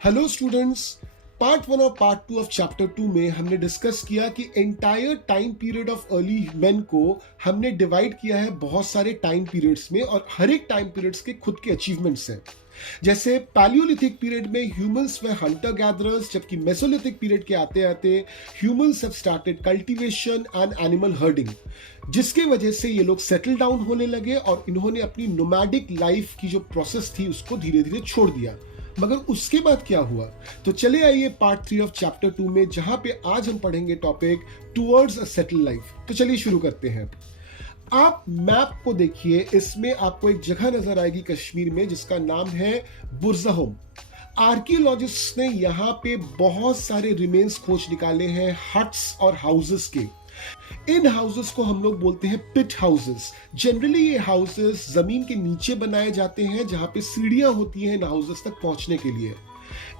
Hello students. Part 1 और part 2 of chapter 2 में हमने डिस्कस किया कि entire time period of early man को हमने डिवाइड किया है बहुत सारे टाइम पीरियड्स में, और हर एक टाइम पीरियड्स के खुद के अचीवमेंट्स हैं। जैसे पैलियोलिथिक पीरियड में ह्यूमंस वे हंटर गैदरर्स, जबकि मेसोलिथिक पीरियड के आते आते humans have started cultivation and animal herding, जिसके वजह से ये लोग सेटल डाउन होने लगे और इन्होंने अपनी नोमैडिक लाइफ की जो प्रोसेस थी उसको धीरे धीरे छोड़ दिया। मगर उसके बाद क्या हुआ? तो चले आइए पार्ट 3 ऑफ चैप्टर 2 में, जहां पे आज हम पढ़ेंगे topic towards a settle life. तो चलिए शुरू करते हैं। आप मैप को देखिए, इसमें आपको एक जगह नजर आएगी कश्मीर में जिसका नाम है बुरज़होम। आर्कियोलॉजिस्ट ने यहाँ पे बहुत सारे रिमेन्स खोज निकाले हैं हट्स और हाउसेस के। इन हाउसेस को हम लोग बोलते हैं पिट हाउसेस। जनरली ये हाउसेस जमीन के नीचे बनाए जाते हैं जहां पे सीढ़ियां होती हैं इन हाउसेस तक पहुंचने के लिए।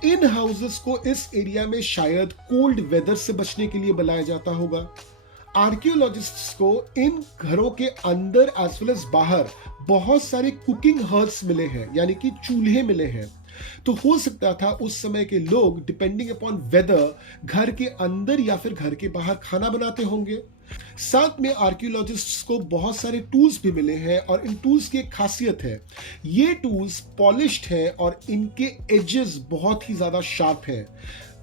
इन हाउसेस को इस एरिया में शायद कोल्ड वेदर से बचने के लिए बनाया जाता होगा। आर्कियोलॉजिस्ट्स को इन घरों के अंदर एज वेल एज बाहर बहुत सारे कुकिंग हर्ट्स मिले हैं, यानी कि चूल्हे मिले हैं। तो हो सकता था उस समय के लोग डिपेंडिंग अपॉन वेदर घर के अंदर या फिर घर के बाहर खाना बनाते होंगे। साथ में आर्कियोलॉजिस्ट्स को बहुत सारे टूल्स भी मिले हैं, और इन टूल्स की एक खासियत है, ये टूल्स पॉलिश्ड हैं और इनके एजेस बहुत ही ज्यादा शार्प हैं।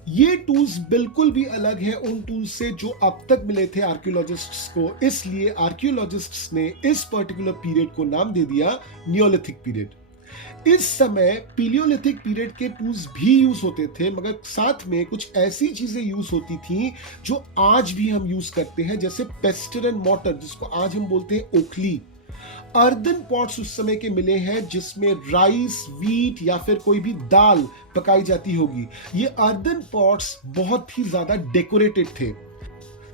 ये टूल्स बिल्कुल भी अलग है उन टूल्स से जो अब तक मिले थे आर्कियोलॉजिस्ट्स को, इसलिए आर्कियोलॉजिस्ट्स ने इस पर्टिकुलर पीरियड को नाम दे दिया नियोलिथिक पीरियड। इस समय पीलियोलिथिक पीरियड के टूल्स भी यूज होते थे, मगर साथ में कुछ ऐसी चीजें यूज होती थी जो आज भी हम यूज करते हैं, जैसे पेस्टर एंड मॉर्टर, जिसको आज हम बोलते हैं ओखली। अर्दन पॉट्स उस समय के मिले हैं जिसमें राइस, व्हीट या फिर कोई भी दाल पकाई जाती होगी। ये अर्दन पॉट्स बहुत ही ज्यादा डेकोरेटेड थे।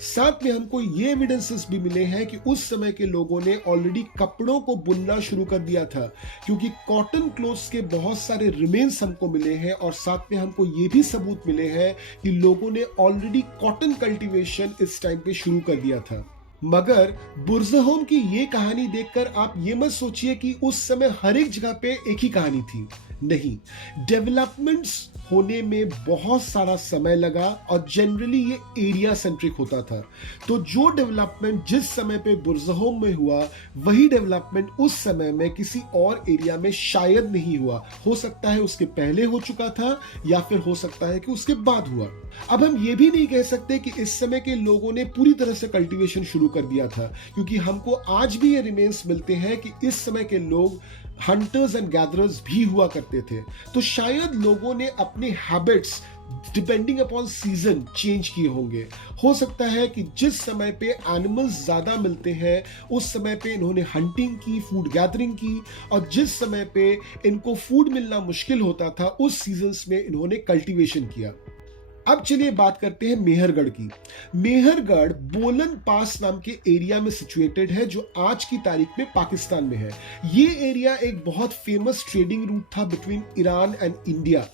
साथ में हमको ये एविडेंसेस भी मिले हैं कि उस समय के लोगों ने ऑलरेडी कपड़ों को बुनना शुरू कर दिया था, क्योंकि कॉटन क्लोथ्स के बहुत सारे रिमेन्स हमको मिले हैं, और साथ में हमको ये भी सबूत मिले हैं कि लोगों ने ऑलरेडी कॉटन कल्टीवेशन इस टाइम पे शुरू कर दिया था। मगर बुरज़होम की ये कहानी देखकर आप ये मत सोचिए कि उस समय हर एक जगह पे एक ही कहानी थी। नहीं, डेवलपमेंट्स होने में बहुत सारा समय लगा, और जनरली ये एरिया सेंट्रिक होता था। तो जो डेवलपमेंट जिस समय पे बुरज़होम में हुआ, वही डेवलपमेंट उस समय में किसी और एरिया में शायद नहीं हुआ। हो सकता है उसके पहले हो चुका था, या फिर हो सकता है कि उसके बाद हुआ। अब हम ये भी नहीं कह सकते कि इस समय के लोगों ने पूरी तरह से कल्टीवेशन शुरू कर दिया था, क्योंकि हमको आज भी ये रिमेन्स मिलते हैं कि इस समय के लोग हंटर्स एंड गैदरर्स भी हुआ करते थे। तो शायद लोगों ने अपने habits depending upon season change किए होंगे। हो सकता है कि जिस समय पे एनिमल्स ज्यादा मिलते हैं उस समय पे इन्होंने हंटिंग की, फूड गैदरिंग की, और जिस समय पे इनको फूड मिलना मुश्किल होता था उस सीजन्स में इन्होंने कल्टीवेशन किया। अब चलिए बात करते हैं मेहरगढ़ की। मेहरगढ़ बोलन पास नाम के एरिया में सिचुएटेड है, जो आज की तारीख में पाकिस्तान में है। ये एरिया एक बहुत फेमस ट्रेडिंग रूट था बिटवीन ईरान एंड इंडिया।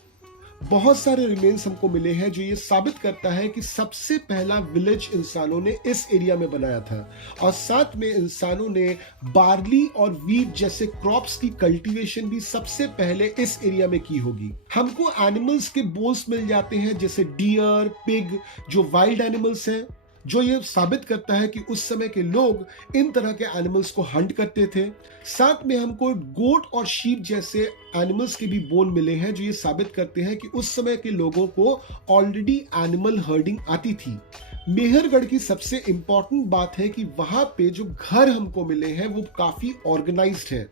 बहुत सारे रिमेन्स हमको मिले हैं जो ये साबित करता है कि सबसे पहला विलेज इंसानों ने इस एरिया में बनाया था, और साथ में इंसानों ने बार्ली और वीट जैसे क्रॉप्स की कल्टीवेशन भी सबसे पहले इस एरिया में की होगी। हमको एनिमल्स के बोन्स मिल जाते हैं, जैसे डियर, पिग, जो वाइल्ड एनिमल्स हैं, जो ये साबित करता है कि उस समय के लोग इन तरह के एनिमल्स को हंट करते थे। साथ में हमको गोट और शीप जैसे एनिमल्स के भी बोन मिले हैं, जो ये साबित करते हैं कि उस समय के लोगों को ऑलरेडी एनिमल हर्डिंग आती थी। मेहरगढ़ की सबसे इंपॉर्टेंट बात है कि वहां पे जो घर हमको मिले हैं वो काफी ऑर्गेनाइज्ड है।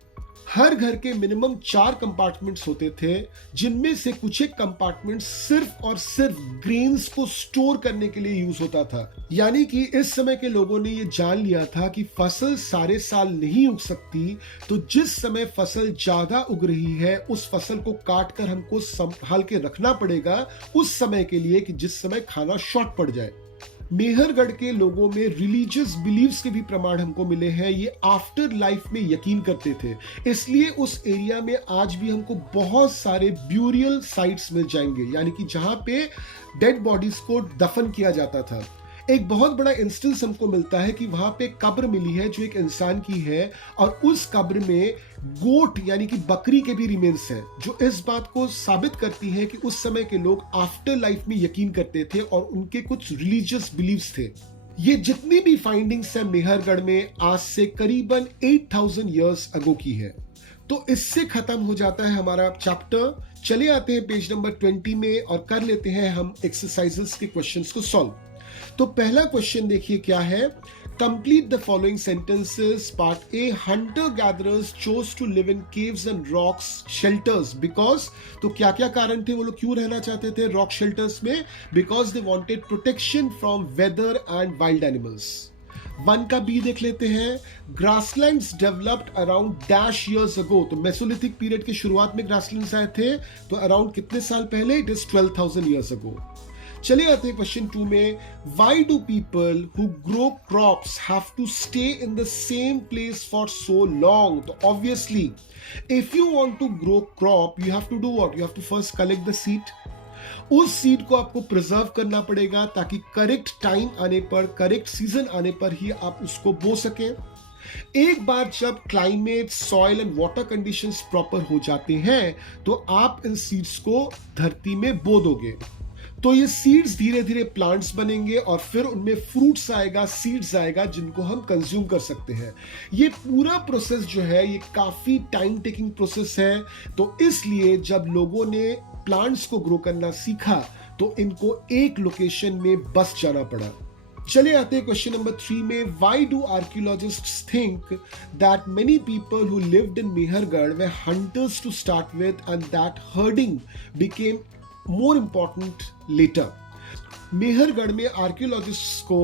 हर घर के मिनिमम 4 कंपार्टमेंट्स होते थे, जिनमें से कुछ एक कंपार्टमेंट सिर्फ और सिर्फ ग्रेन्स को स्टोर करने के लिए यूज होता था। यानी कि इस समय के लोगों ने ये जान लिया था कि फसल सारे साल नहीं उग सकती, तो जिस समय फसल ज्यादा उग रही है उस फसल को काट कर हमको संभाल के रखना पड़ेगा उस समय के लिए, कि जिस समय खाना शॉर्ट पड़ जाए। मेहरगढ़ के लोगों में रिलीजियस बिलीव्स के भी प्रमाण हमको मिले हैं। ये आफ्टर लाइफ में यकीन करते थे, इसलिए उस एरिया में आज भी हमको बहुत सारे ब्यूरियल साइट्स मिल जाएंगे, यानी कि जहां पे डेड बॉडीज को दफन किया जाता था। एक बहुत बड़ा इंस्टेंस हमको मिलता है कि वहां पे कब्र मिली है जो एक इंसान की है, और उस कब्र में गोट यानी कि बकरी के भी रिमेन्स हैं, जो इस बात को साबित करती है कि उस समय के लोग आफ्टर लाइफ में यकीन करते थे और उनके कुछ रिलीजियस बिलीव्स थे। ये जितनी भी फाइंडिंग्स है मेहरगढ़ में आज से करीबन 8000 इयर्स अगो की है। तो इससे खत्म हो जाता है हमारा चैप्टर। चले आते हैं पेज नंबर 20 में और कर लेते हैं हम एक्सरसाइजेस के क्वेश्चंस को सॉल्व। तो पहला क्वेश्चन देखिए क्या है, complete the following sentences. Part A, hunter gatherers chose to live in caves and rocks shelters because, तो क्या क्या कारण थे, वो लोग क्यों रहना चाहते थे रॉक शेल्टर्स में? Because they wanted protection from weather and wild animals. 1 का बी देख लेते हैं, grasslands developed around dash years ago. तो मेसोलिथिक पीरियड के शुरुआत में ग्रासलैंड्स आए थे, तो अराउंड कितने साल पहले? It is 12,000 years ago. चले आते हैं क्वेश्चन 2 में, why do people who grow crops have to stay in the same place for so long? तो obviously if you want to grow crop you have to do what? You have to first collect the seed. उस seed को आपको preserve करना पड़ेगा ताकि correct time आने पर, correct season आने पर ही आप उसको बो सकें। एक बार जब climate, soil and water conditions proper हो जाते हैं तो आप इन सीड्स को धरती में बो दोगे, तो ये सीड्स धीरे धीरे प्लांट्स बनेंगे और फिर उनमें फ्रूट्स आएगा, सीड्स आएगा जिनको हम कंज्यूम कर सकते हैं। ये पूरा प्रोसेस जो है ये काफी टाइम टेकिंग प्रोसेस है, तो इसलिए जब लोगों ने प्लांट्स को ग्रो करना सीखा तो इनको एक लोकेशन में बस जाना पड़ा। चले आते हैं क्वेश्चन नंबर 3 में, why do archaeologists think that many people who lived in Mehrgarh were hunters to start with and that herding became more important later? Mehrgarh में आर्कियोलॉजिस्ट्स को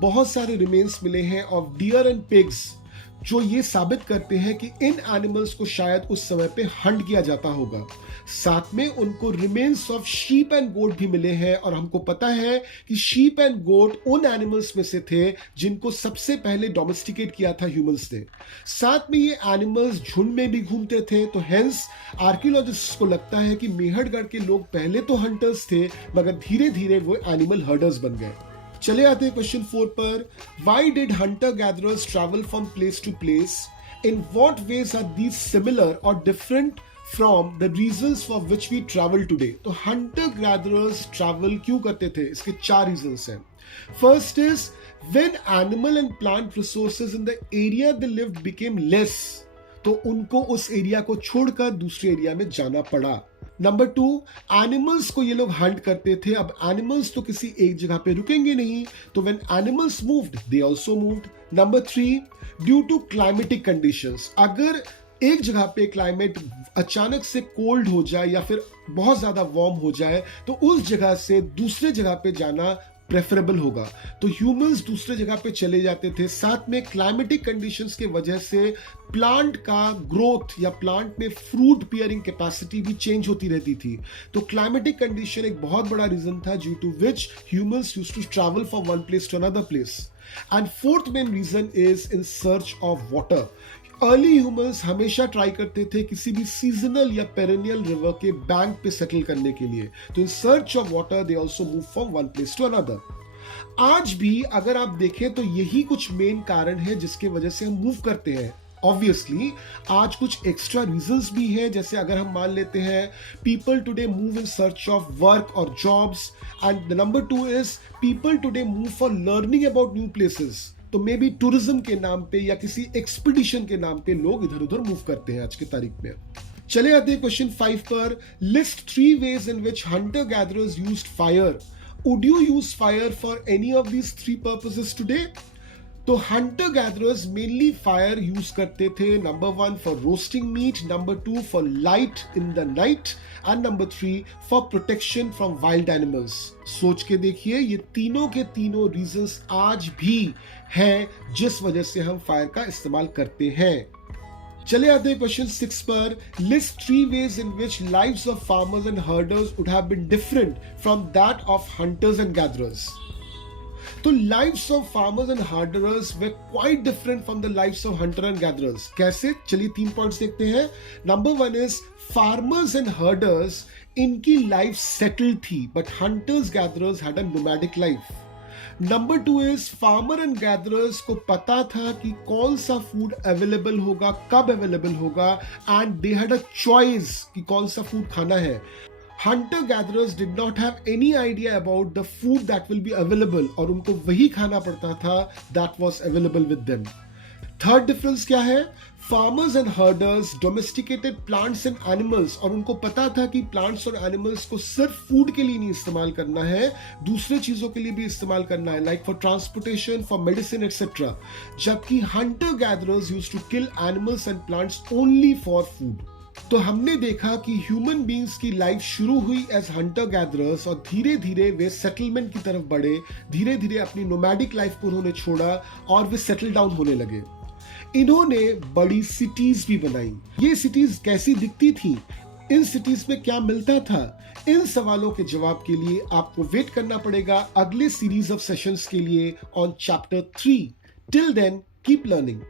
बहुत सारे रिमेन्स मिले हैं ऑफ डियर एंड पिग्स, जो ये साबित करते हैं कि इन एनिमल्स को शायद उस समय पे हंट किया जाता होगा। साथ में उनको रिमेन्स ऑफ शीप एंड गोट भी मिले हैं, और हमको पता है कि शीप एंड गोट उन एनिमल्स में से थे जिनको सबसे पहले डोमेस्टिकेट किया था ह्यूमंस ने। साथ में ये एनिमल्स झुंड में भी घूमते थे, तो हेंस आर्कियोलॉजिस्ट्स को लगता है कि मेहरगढ़ के लोग पहले तो हंटर्स थे मगर धीरे धीरे वो एनिमल हर्डर्स बन गए। चले आते हैं क्वेश्चन 4 पर, why did hunter gatherers travel from place to place? In what ways are these similar और different from the reasons for which we travel today? तो hunter gatherers travel क्यों करते थे? इसके 4 reasons हैं। First is when animal and plant resources in the area they lived became less, तो उनको उस एरिया को छोड़कर दूसरे एरिया में जाना पड़ा। नंबर 2, एनिमल्स को ये लोग हंट करते थे, अब एनिमल्स तो किसी एक जगह पे रुकेंगे नहीं, तो when animals moved they also moved. Number 3, due to climatic conditions, अगर एक जगह पे क्लाइमेट अचानक से कोल्ड हो जाए या फिर बहुत ज्यादा वार्म हो जाए तो उस जगह से दूसरे जगह पे जाना प्रेफरेबल होगा, तो ह्यूमंस दूसरे जगह पे चले जाते थे। साथ में क्लाइमेटिक कंडीशंस के वजह से प्लांट का ग्रोथ या प्लांट में फ्रूट बियरिंग कैपेसिटी भी चेंज होती रहती थी, तो क्लाइमेटिक कंडीशन एक बहुत बड़ा रीजन था due to which humans used to travel from one place to another place. And fourth main reason is in search of water. Early humans हमेशा ट्राई करते थे किसी भी सीजनल या पेरेनियल रिवर के बैंक पे सेटल करने के लिए, तो in search of water they also move from one place to another. आज भी अगर आप देखें तो यही कुछ मेन कारण है जिसके वजह से हम मूव करते हैं। ऑब्वियसली आज कुछ एक्स्ट्रा रीजंस भी हैं, जैसे अगर हम मान लेते हैं people today move in search of work और jobs, and number 2 is people today move for learning about new places, तो मे बी टूरिज्म के नाम पे या किसी एक्सपीडिशन के नाम पे लोग इधर उधर मूव करते हैं आज की तारीख में। चले आते हैं क्वेश्चन 5 पर, list 3 ways in which hunter gatherers used fire. Would you use fire for any of these 3 purposes today? तो hunter gatherers mainly fire use करते थे, number 1 for roasting meat, number 2 for light in the night, and number 3 for protection from wild animals. सोच के देखिए, ये तीनों के तीनों रीजंस आज भी हैं जिस वजह से हम फायर का इस्तेमाल करते हैं। चले आते हैं क्वेश्चन 6 पर, list 3 ways in which lives of farmers and herders would have been different from that of hunters and gatherers. तो lives of farmers and herders were quite different from the lives of hunter and gatherers. कैसे? चलिए 3 points देखते हैं। Number 1 is farmers and herders, इनकी life settled थी, but hunters gatherers had a nomadic life. Number 2 is farmer and gatherers को पता था कि कौन सा फूड अवेलेबल होगा, कब अवेलेबल होगा, and they had a choice कि कौन सा फूड खाना है. Hunter gatherers did not have any idea about the food that will be available और उनको वही खाना पड़ता था that was available with them. Third difference क्या है? Farmers and herders domesticated plants and animals और उनको पता था कि प्लांट्स और एनिमल्स को सिर्फ फूड के लिए नहीं इस्तेमाल करना है, दूसरे चीजों के लिए भी इस्तेमाल करना है, like for transportation, for medicine etcetera. जबकि hunter gatherers used to kill animals and plants only for food. तो हमने देखा कि ह्यूमन बींग्स की लाइफ शुरू हुई एज हंटर गैदरर्स और धीरे धीरे वे सेटलमेंट की तरफ बढ़े, धीरे धीरे अपनी नोमैडिक लाइफ को उन्होंने छोड़ा और वे सेटल डाउन होने लगे. इन्होंने बड़ी सिटीज भी बनाई. ये सिटीज कैसी दिखती थी, इन सिटीज में क्या मिलता था, इन सवालों के जवाब के लिए आपको वेट करना पड़ेगा अगले सीरीज ऑफ सेशंस के लिए on chapter 3. Till then keep learning.